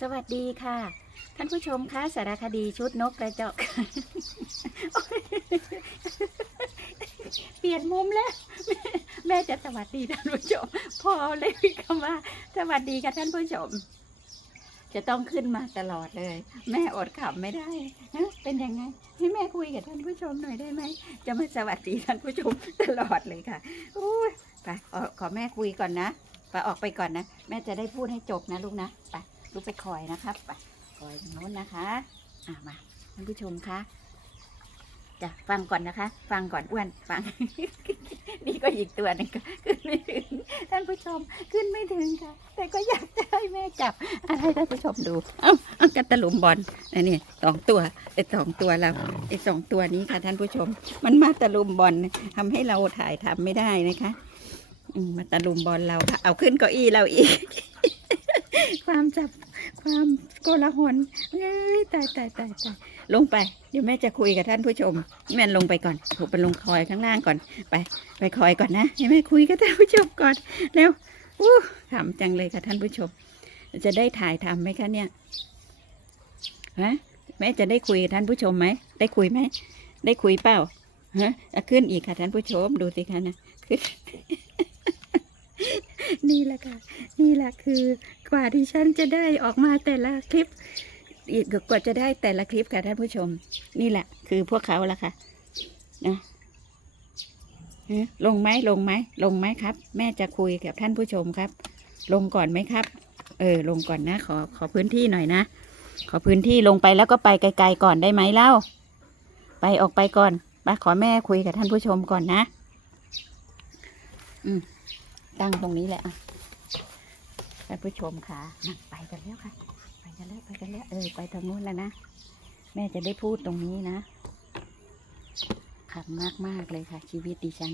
สวัสดีค่ะ ท่านผู้ชมคะสารคดีชุดนกกระจอกเปลี่ยนมุมแล้ว แม่จะสวัสดีท่านผู้ชม พอเลยคำว่า สวัสดีค่ะท่านผู้ชม จะต้องขึ้นมาตลอดเลย แม่อดขำไม่ได้ฮะเป็นยังไง ให้แม่คุยกับท่านผู้ชมหน่อยได้ไหมจะมาสวัสดีท่านผู้ชมตลอดเลยค่ะอุ้ไปขอแม่คุยก่อนนะไปออกไปก่อนนะ แม่จะได้พูดให้จบนะลูกนะไป ลูกไปคอยนะครับไปคอยตรงโน้นนะคะอะมาท่านผู้ชมคะจะฟังก่อนนะคะ ฟังก่อนอ้วนฟัง นี่ก็อีกตัวหนึงขึ้นไม่ถึงท่านผู้ชมขึ้นไม่ถึงค่ะ แต่ก็อยากจะให้แม่จับอะไรท่านผู้ชมดู เอ้าเอากระตลุมบอลอันนี้สองตัวไอ้สองตัวเราไอ้สองตัวนี้ค่ะ ท่านผู้ชม มันมาตะลุมบอลทำให้เราถ่ายทำไม่ได้นะคะ อืมาตะลุมบอลเราค่ะเอาขึ้นเก้าอี้เราอีก ความจับความโกลาหลเอ้ยตายตายตายตายลงไป เดี๋ยวแม่จะคุยกับท่านผู้ชมแม่ลงไปก่อนถูกไปลงคอยข้างล่างก่อน ไป ไปคอยก่อนนะให้แม่คุยกับท่านผู้ชมก่อนแล้วอู้ขำจังเลยค่ะท่านผู้ชม จะได้ถ่ายทำไหมคะเนี่ยฮะแม่จะได้คุยกับท่านผู้ชมไหมได้คุยไหมได้คุยเปล่าฮะอะขึ้นอีกค่ะท่านผู้ชมดูสิคะนะขึ้น นี่แหละค่ะ นี่แหละคือกว่าที่ฉันจะได้ออกมาแต่ละคลิปอีกกว่าจะได้แต่ละคลิปค่ะท่านผู้ชม นี่แหละ คือพวกเขาละค่ะนะลงไหมลงไหมลงไหมครับ แม่จะคุยกับท่านผู้ชมครับ ลงก่อนไหมครับ เออ ลงก่อนนะ ขอขอพื้นที่หน่อยนะ ขอพื้นที่ลงไปแล้วก็ไปไกลๆก่อนได้ไหมเล่า ไปออกไปก่อนไปขอแม่คุยกับท่านผู้ชมก่อนนะ อืม ตั้งตรงนี้แหละอะท่านผู้ชมค่ะไปกันแล้วค่ะ ไปกันแล้วไปกันแล้ว เออไปทางนู้นแล้วนะ แม่จะได้พูดตรงนี้นะขำมากมากๆเลยค่ะ ชีวิตดิฉัน